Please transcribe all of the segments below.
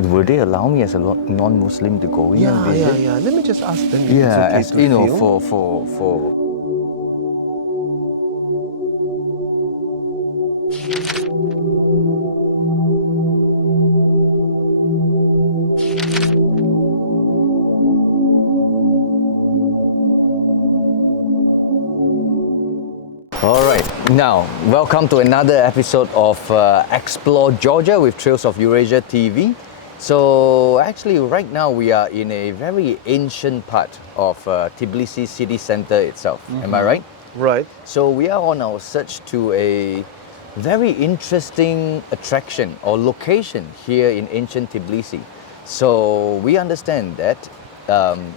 Would they allow me as a non-Muslim to go in and visit? Yeah. Let me just ask them. Yeah, it's okay as to you know, film. for All right, now welcome to another episode of Explore Georgia with Trails of Eurasia TV. So actually right now we are in a very ancient part of Tbilisi city center itself. Am I right? Right. So we are on our search to a very interesting attraction or location here in ancient Tbilisi. So we understand that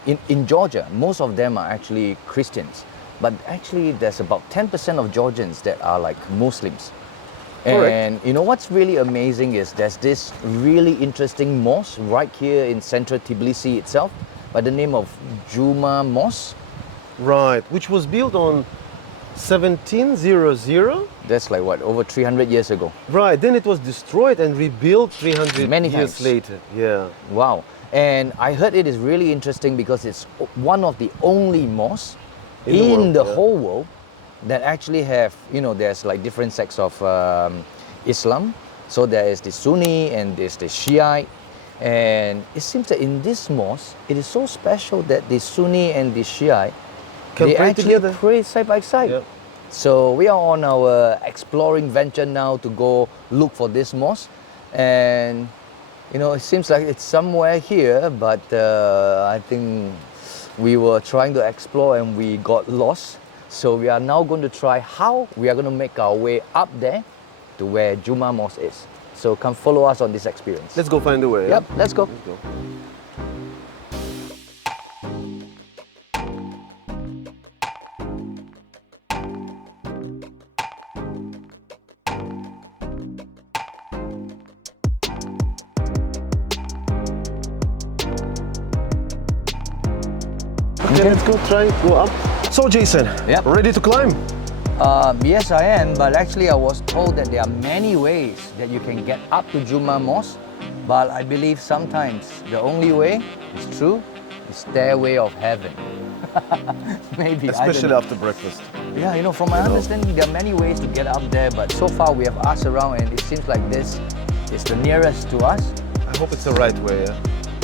in Georgia, most of them are actually Christians. But actually there's about 10% of Georgians that are like Muslims. Correct. And you know what's really amazing is there's this really interesting mosque right here in central Tbilisi itself by the name of Juma Mosque. Right. Which was built on 1700. That's like what, over 300 years ago. Right. Then it was destroyed and rebuilt 300 Many years times. later. Yeah. Wow. And I heard it is really interesting because it's one of the only mosques in the whole world that actually have, you know, there's like different sects of Islam. So there is the Sunni and there's the Shiite. And it seems that in this mosque, it is so special that the Sunni and the Shiite Can they pray actually together. pray side by side. Yep. So we are on our exploring venture now to go look for this mosque. And, you know, it seems like it's somewhere here, but I think we were trying to explore and we got lost. So we are now going to try how we are going to make our way up there to where Juma Mosque is. So come follow us on this experience. Let's go find the way. Yep, let's go. Let's go. Okay, let's go go up. So Jason, Yep. ready to climb? Yes, I am, but actually I was told that there are many ways that you can get up to Juma Mosque, but I believe sometimes the only way is through the stairway of heaven. Maybe, Especially I don't after breakfast. know. Yeah, you know, from my understanding, there are many ways to get up there, but so far we have asked around and it seems like this is the nearest to us. I hope it's the right way, yeah?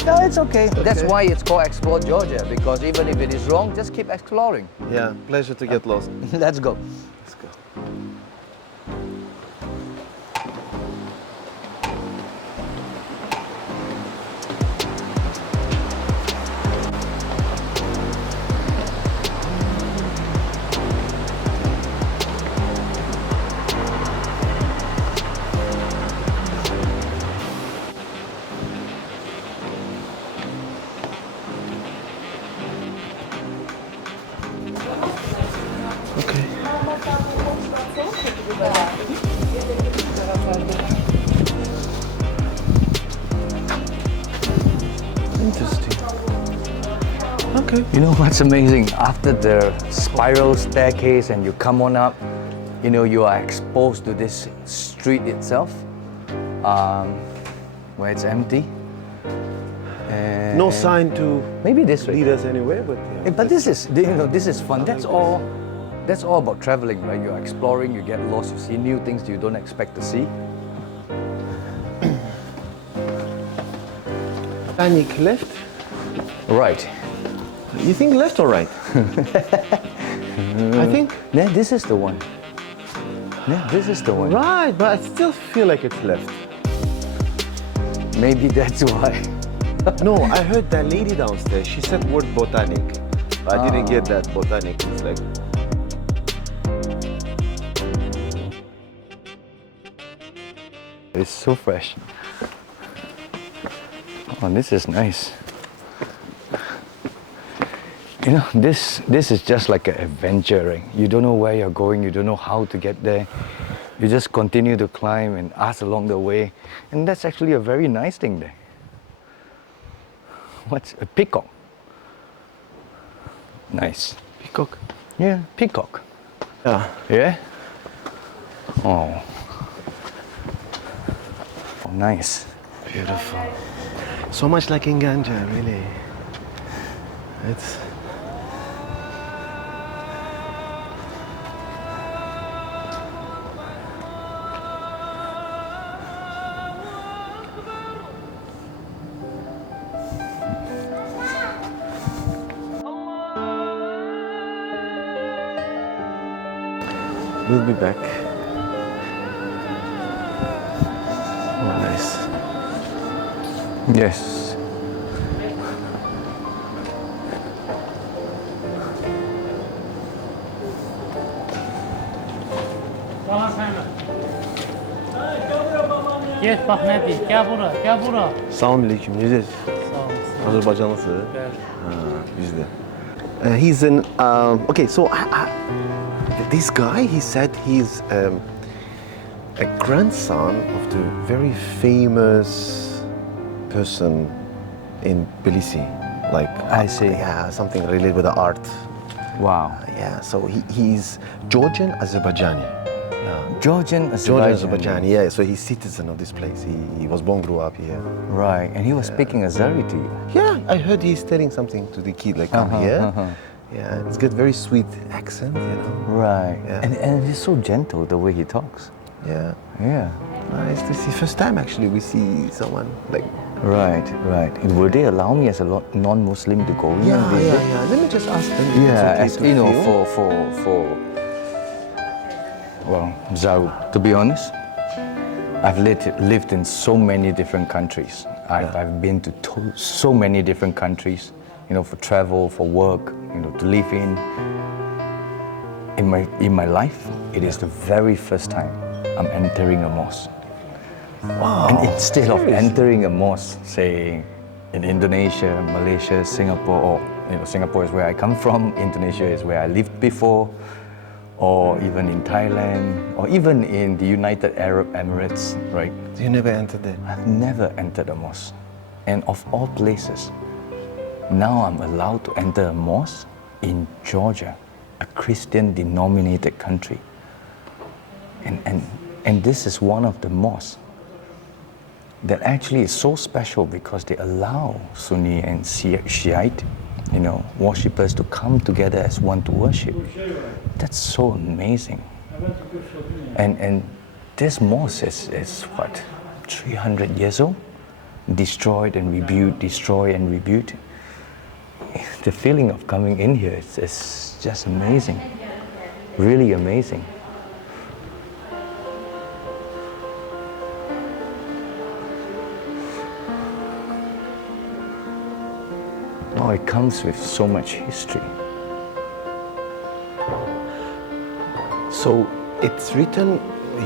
No, it's okay. That's okay. why it's called Explore Georgia, because even if it is wrong, just keep exploring. Yeah, pleasure to get lost. Let's go. Let's go. Okay. Interesting. Okay. You know what's amazing? After the spiral staircase and you come on up, you know, you are exposed to this street itself, where it's empty. And No sign to maybe this way. lead us anywhere, but yeah. But this is, you know, this is fun. That's all about traveling, right? You're exploring, you get lost, you see new things you don't expect to see. Panic left? Right. You think left or right? I think Yeah, this is the one. Yeah, this is the one. right, but I still feel like it's left. Maybe that's why. No, I heard that lady downstairs. She said word botanic. But I didn't get that botanic. It's like It's so fresh. Oh, this is nice. You know, this is just like an adventure, right? You don't know where you're going, you don't know how to get there. You just continue to climb and ask along the way. And that's actually a very nice thing there. What's a peacock? Nice. peacock. Yeah, peacock. Yeah. Yeah? Oh. Oh, nice. Beautiful. So much like in Ganja, really. It's... We'll be back. Oh, nice. Yes. Yes, Bahmeti. क्या बुरा? Selamun Aleyküm. Yüzde. Azerbaycanlısı. Evet. Yüzde. He's an okay. So this guy, he said he's a grandson of the very famous person in Tbilisi. Like I see. Yeah, something related with the art. Wow. Yeah. So he's Georgian Azerbaijani. Georgian Georgian Azerbaijani. Azerbaijani. Yeah. So he's citizen of this place. He was born, grew up here. Right. And he was speaking Azeri to you. Yeah, I heard he's telling something to the kid, like come here. Yeah, it's got very sweet accent, you know. Right. Yeah. And he's so gentle the way he talks. Yeah, Yeah. nice to see. First time actually we see someone like. Right, right. And would they allow me as a non-Muslim to go in and visit? Let me just ask them. if Yeah, it's okay as to you know, film. well, Zaru, to be honest, I've lived in so many different countries. I've been to so many different countries, you know, for travel, for work, you know, to live in. In my life, it is the very first time I'm entering a mosque. Wow. And instead of seriously? entering a mosque, say in Indonesia, Malaysia, Singapore, or you know, Singapore is where I come from, Indonesia is where I lived before, or even in Thailand, or even in the United Arab Emirates, right? You never entered there. I've never entered a mosque. And of all places, now I'm allowed to enter a mosque in Georgia, a Christian denominated country. And this is one of the mosques that actually is so special because they allow Sunni and Shiite, you know, worshippers to come together as one to worship. That's so amazing. And this mosque is what, 300 years old? Destroyed and rebuilt, destroyed and rebuilt. The feeling of coming in here is just amazing, really amazing. Oh, it comes with so much history. So it's written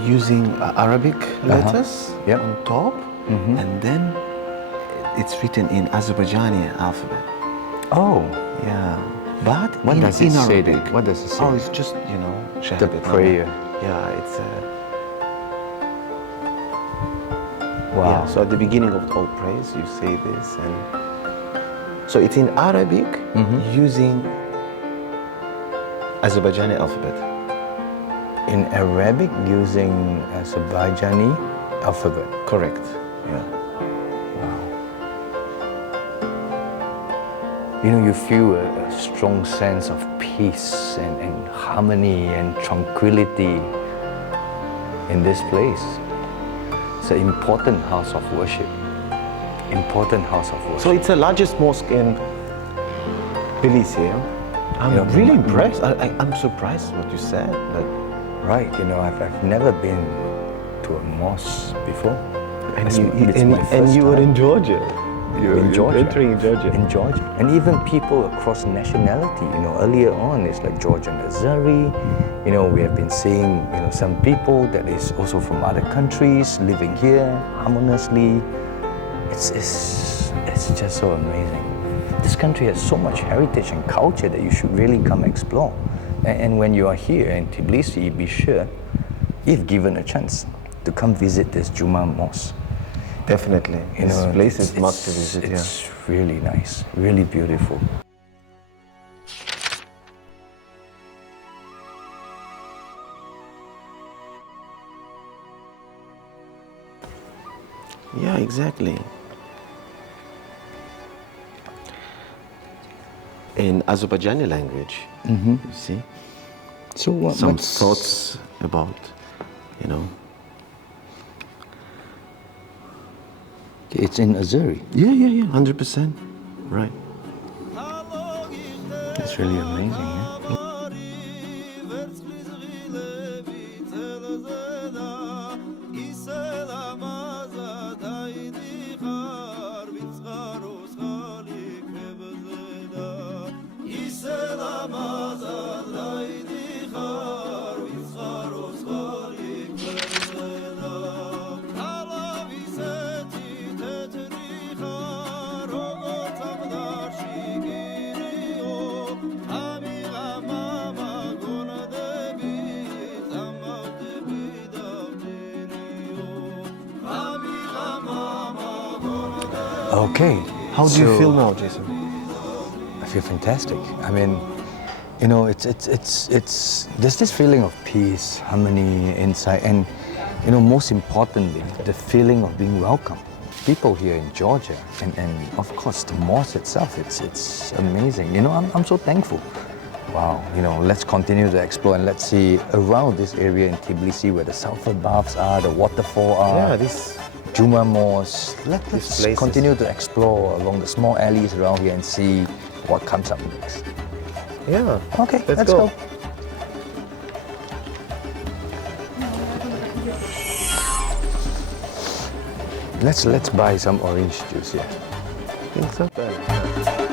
using Arabic letters Yep. on top, and then it's written in Azerbaijani alphabet. Oh, Yeah, but what in, does it in say Arabic. then? What does it say? Oh, it's just, you know, The shahadat. prayer. Yeah, it's Wow. yeah. So at the beginning of all praise, you say this, and so it's in Arabic using Azerbaijani alphabet. In Arabic using Azerbaijani alphabet. Correct. Yeah. You know, you feel a strong sense of peace and harmony and tranquility in this place. It's an important house of worship. Important house of worship. So it's the largest mosque in Tbilisi. I'm Yeah, really impressed. I'm surprised what you said, but Right, you know, I've never been to a mosque before. and It's- you it's my first were time. in Georgia. In Georgia. Entering Georgia. In Georgia. And even people across nationality, you know, earlier on it's like Georgian Azeri, you know, we have been seeing, you know, some people that is also from other countries living here harmoniously. It's just so amazing. This country has so much heritage and culture that you should really come explore. And when you are here in Tbilisi, be sure, if given a chance, to come visit this Juma Mosque. Definitely. You This know, place is must to visit. Yeah. It's really nice, really beautiful. Yeah, exactly. in Azerbaijani language. You see? So what, Some what's- thoughts about, you know. It's in Azeri. Yeah, 100%. Right. That's really amazing. Yeah? Okay. How do you so- feel now, Jason? I feel fantastic. I mean, you know, it's there's this feeling of peace, harmony, insight, and you know, most importantly, the feeling of being welcome. People here in Georgia, and of course the mosque itself, it's amazing. You know, I'm so thankful. Wow, you know, let's continue to explore and let's see around this area in Tbilisi where the sulfur baths are, the waterfall are. Yeah, this. Juma Mosque. Let's places. continue to explore along the small alleys around here and see what comes up next. Yeah. Okay, Let's let's go. go. Let's buy some orange juice here. Think so?